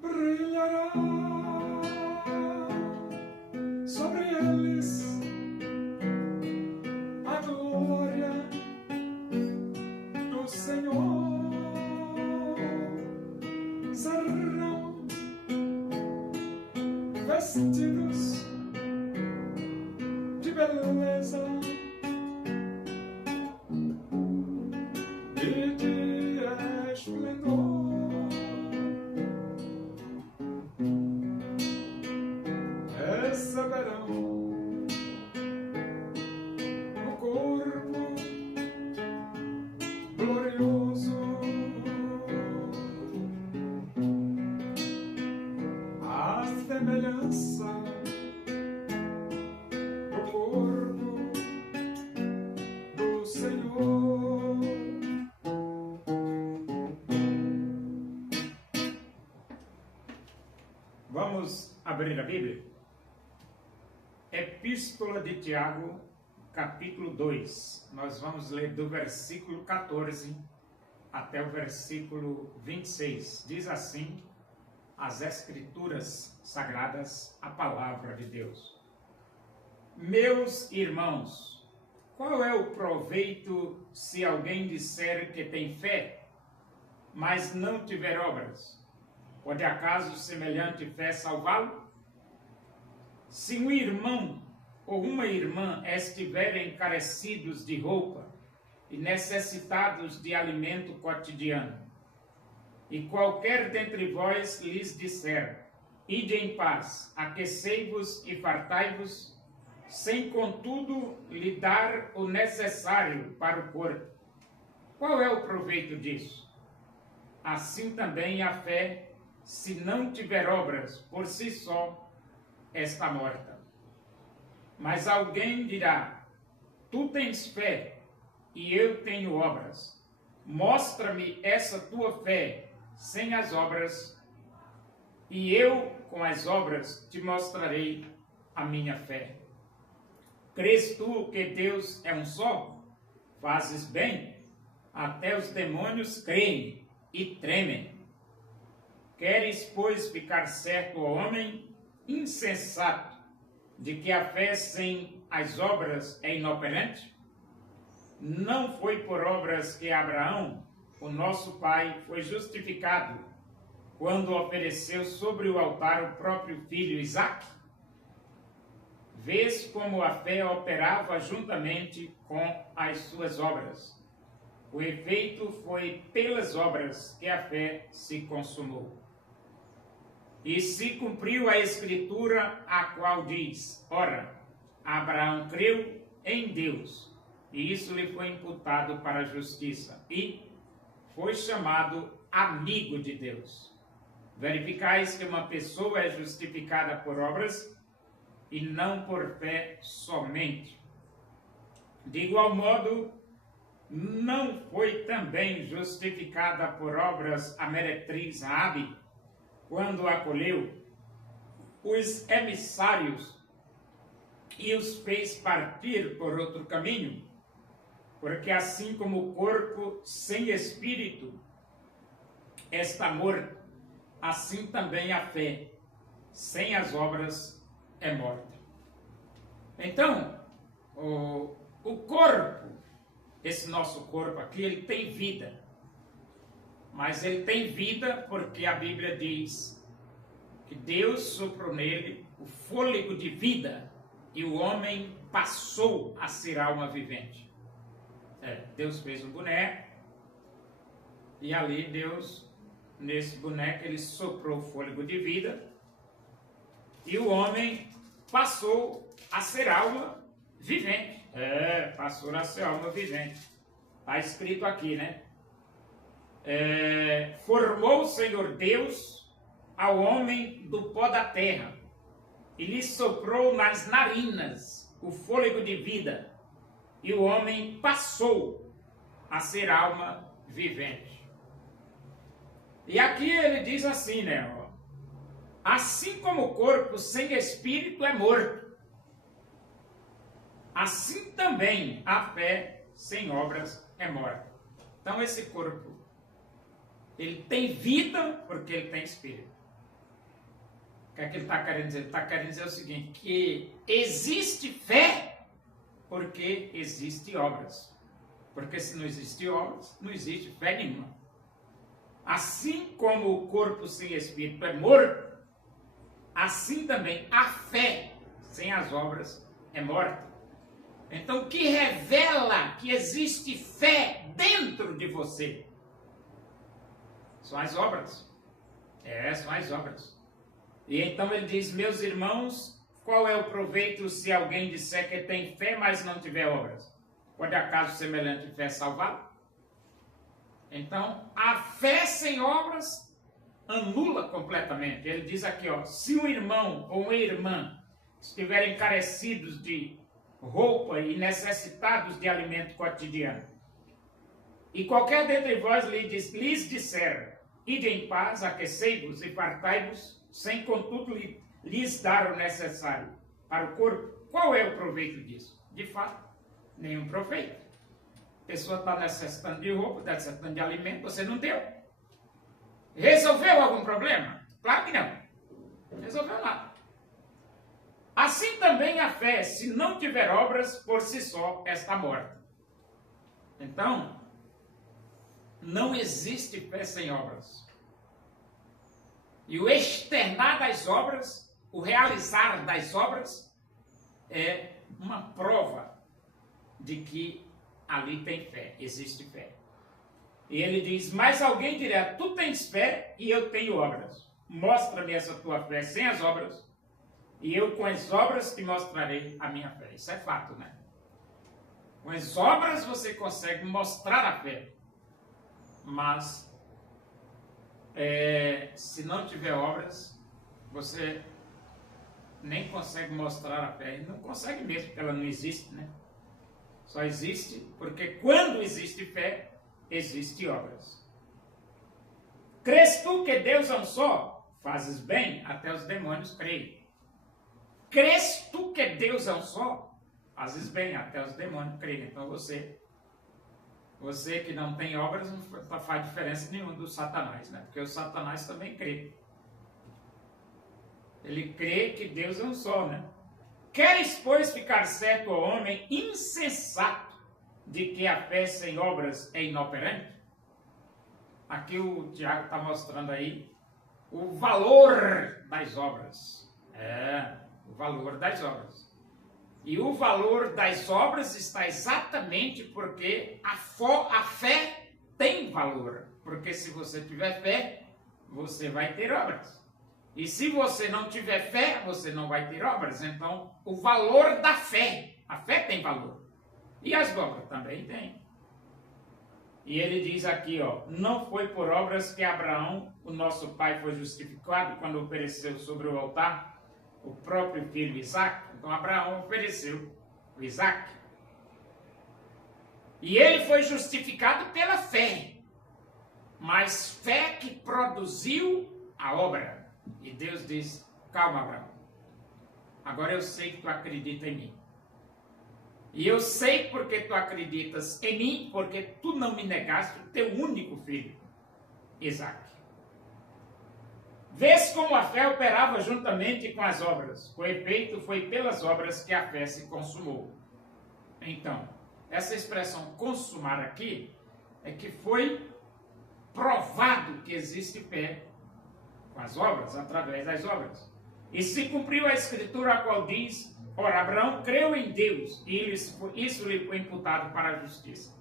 Brilhará sobre eles a glória do Senhor. Serão vestidos de beleza e de esplendor. Receberão o corpo glorioso, a semelhança do corpo do Senhor. Vamos abrir a Bíblia? Epístola de Tiago, capítulo 2. Nós vamos ler do versículo 14 até o versículo 26. Diz assim as Escrituras Sagradas, a palavra de Deus. Meus irmãos, qual é o proveito se alguém disser que tem fé, mas não tiver obras? Pode acaso semelhante fé salvá-lo? Se um irmão ou uma irmã estiverem carecidos de roupa e necessitados de alimento cotidiano, e qualquer dentre vós lhes disser, ide em paz, aquecei-vos e fartai-vos, sem contudo lhe dar o necessário para o corpo, qual é o proveito disso? Assim também a fé, se não tiver obras por si só, está morta. Mas alguém dirá, tu tens fé e eu tenho obras. Mostra-me essa tua fé sem as obras, e eu com as obras te mostrarei a minha fé. Crês tu que Deus é um só? Fazes bem, até os demônios creem e tremem. Queres, pois, ficar certo, ó homem insensato, de que a fé sem as obras é inoperante? Não foi por obras que Abraão, o nosso pai, foi justificado quando ofereceu sobre o altar o próprio filho Isaque? Vês como a fé operava juntamente com as suas obras. O efeito foi pelas obras que a fé se consumou. E se cumpriu a Escritura, a qual diz, ora, Abraão creu em Deus, e isso lhe foi imputado para a justiça, e foi chamado amigo de Deus. Verificais que uma pessoa é justificada por obras, e não por fé somente. De igual modo, não foi também justificada por obras a meretriz Raabe, quando acolheu os emissários e os fez partir por outro caminho, porque assim como o corpo sem espírito está morto, assim também a fé sem as obras é morta. Então, o corpo, esse nosso corpo aqui, ele tem vida. Mas ele tem vida porque a Bíblia diz que Deus soprou nele o fôlego de vida e o homem passou a ser alma vivente. Deus fez um boneco e ali Deus, nesse boneco, ele soprou o fôlego de vida e o homem passou a ser alma vivente. Passou a ser alma vivente. Está escrito aqui, né? Formou o Senhor Deus ao homem do pó da terra e lhe soprou nas narinas o fôlego de vida, e o homem passou a ser alma vivente. E aqui ele diz assim, né? Assim como o corpo sem espírito é morto, assim também a fé sem obras é morta. Então esse corpo, ele tem vida porque ele tem espírito. O que é que ele está querendo dizer? Ele está querendo dizer o seguinte, que existe fé porque existe obras. Porque se não existe obras, não existe fé nenhuma. Assim como o corpo sem espírito é morto, assim também a fé sem as obras é morta. Então, o que revela que existe fé dentro de você são as obras. São as obras. E então ele diz, meus irmãos, qual é o proveito se alguém disser que tem fé, mas não tiver obras? Pode acaso semelhante fé salvá-lo? Então, a fé sem obras anula completamente. Ele diz aqui, ó, se um irmão ou uma irmã estiverem carecidos de roupa e necessitados de alimento cotidiano, e qualquer dentre vós lhes disser, ide em paz, aquecei-vos e fartai-vos, sem contudo lhes dar o necessário para o corpo, qual é o proveito disso? De fato, nenhum proveito. A pessoa está necessitando de roupa, está necessitando de alimento, você não deu. Resolveu algum problema? Claro que não. Resolveu nada. Assim também a fé, se não tiver obras, por si só está morta. Então, não existe fé sem obras. E o externar das obras, o realizar das obras, é uma prova de que ali tem fé, existe fé. E ele diz, mas alguém dirá, tu tens fé e eu tenho obras. Mostra-me essa tua fé sem as obras, e eu com as obras te mostrarei a minha fé. Isso é fato, né? Com as obras você consegue mostrar a fé. Mas, se não tiver obras, você nem consegue mostrar a fé. E não consegue mesmo, porque ela não existe, né? Só existe porque quando existe fé, existe obras. Crês tu que Deus é um só? Fazes bem, até os demônios creem. Crês tu que Deus é um só? Fazes bem, até os demônios creem. Então você que não tem obras não faz diferença nenhuma do Satanás, né? Porque o Satanás também crê. Ele crê que Deus é um só, né? Queres, pois, ficar certo, ó homem insensato, de que a fé sem obras é inoperante? Aqui o Tiago está mostrando aí o valor das obras. O valor das obras. E o valor das obras está exatamente porque a fé tem valor. Porque se você tiver fé, você vai ter obras. E se você não tiver fé, você não vai ter obras. Então, o valor da fé, a fé tem valor. E as obras também têm. E ele diz aqui, ó, não foi por obras que Abraão, o nosso pai, foi justificado quando ofereceu sobre o altar o próprio filho Isaque. Então, Abraão ofereceu o Isaque. E ele foi justificado pela fé. Mas fé que produziu a obra. E Deus diz, calma, Abraão, agora eu sei que tu acredita em mim. E eu sei porque tu acreditas em mim, porque tu não me negaste o teu único filho, Isaque. Vês como a fé operava juntamente com as obras. O efeito foi pelas obras que a fé se consumou. Então, essa expressão consumar aqui, é que foi provado que existe fé com as obras, através das obras. E se cumpriu a escritura a qual diz, ora, Abraão creu em Deus, e isso lhe foi imputado para a justiça.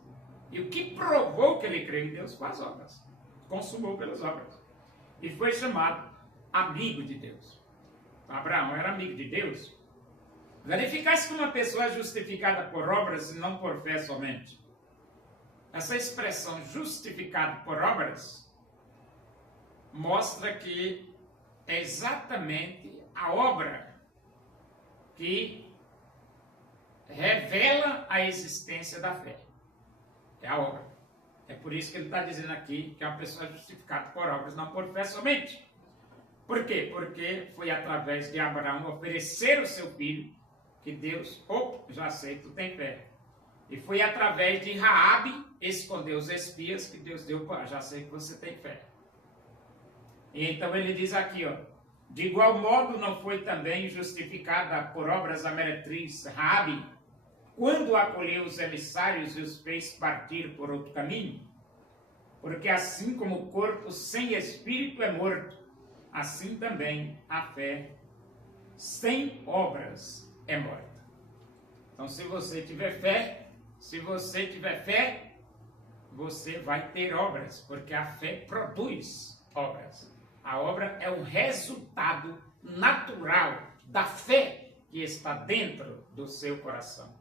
E o que provou que ele creu em Deus? Com as obras. Consumou pelas obras. E foi chamado amigo de Deus. Então, Abraão era amigo de Deus. Verificasse que uma pessoa é justificada por obras e não por fé somente. Essa expressão justificado por obras mostra que é exatamente a obra que revela a existência da fé. É a obra. É por isso que ele está dizendo aqui que é uma pessoa justificada por obras, não por fé somente. Por quê? Porque foi através de Abraão oferecer o seu filho que Deus, já sei, tu tem fé. E foi através de Raabe esconder os espias que Deus deu, já sei que você tem fé. E então ele diz aqui, ó, de igual modo não foi também justificada por obras a meretriz Raabe, quando acolheu os emissários e os fez partir por outro caminho? Porque assim como o corpo sem espírito é morto, assim também a fé sem obras é morta. Então, se você tiver fé, você vai ter obras, porque a fé produz obras. A obra é um resultado natural da fé que está dentro do seu coração.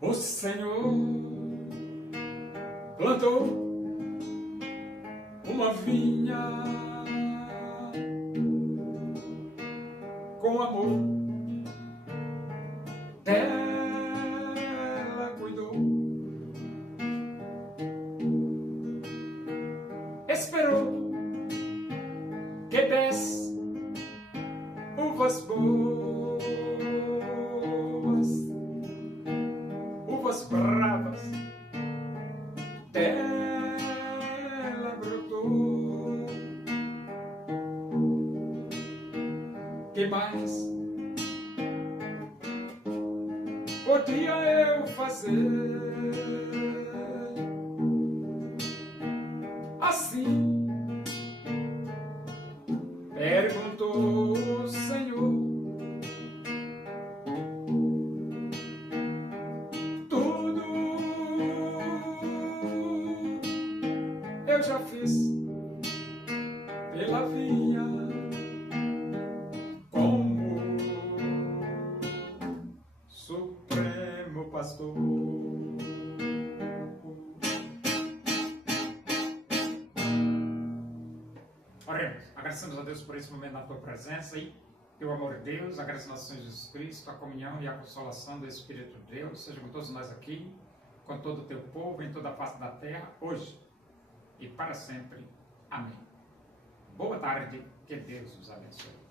O Senhor plantou uma vinha com amor, dela cuidou, esperou que desse uvas boas, uvas bravas, dela brotou. Que mais podia eu fazer? Assim perguntou o Senhor. Tudo eu já fiz pela vinha, como Supremo Pastor. Oremos, agradecemos a Deus por esse momento na tua presença e teu amor de Deus, agradecemos ao Senhor Jesus Cristo, a comunhão e a consolação do Espírito de Deus, seja com todos nós aqui, com todo o teu povo, em toda a face da terra, hoje e para sempre. Amém. Boa tarde, que Deus os abençoe.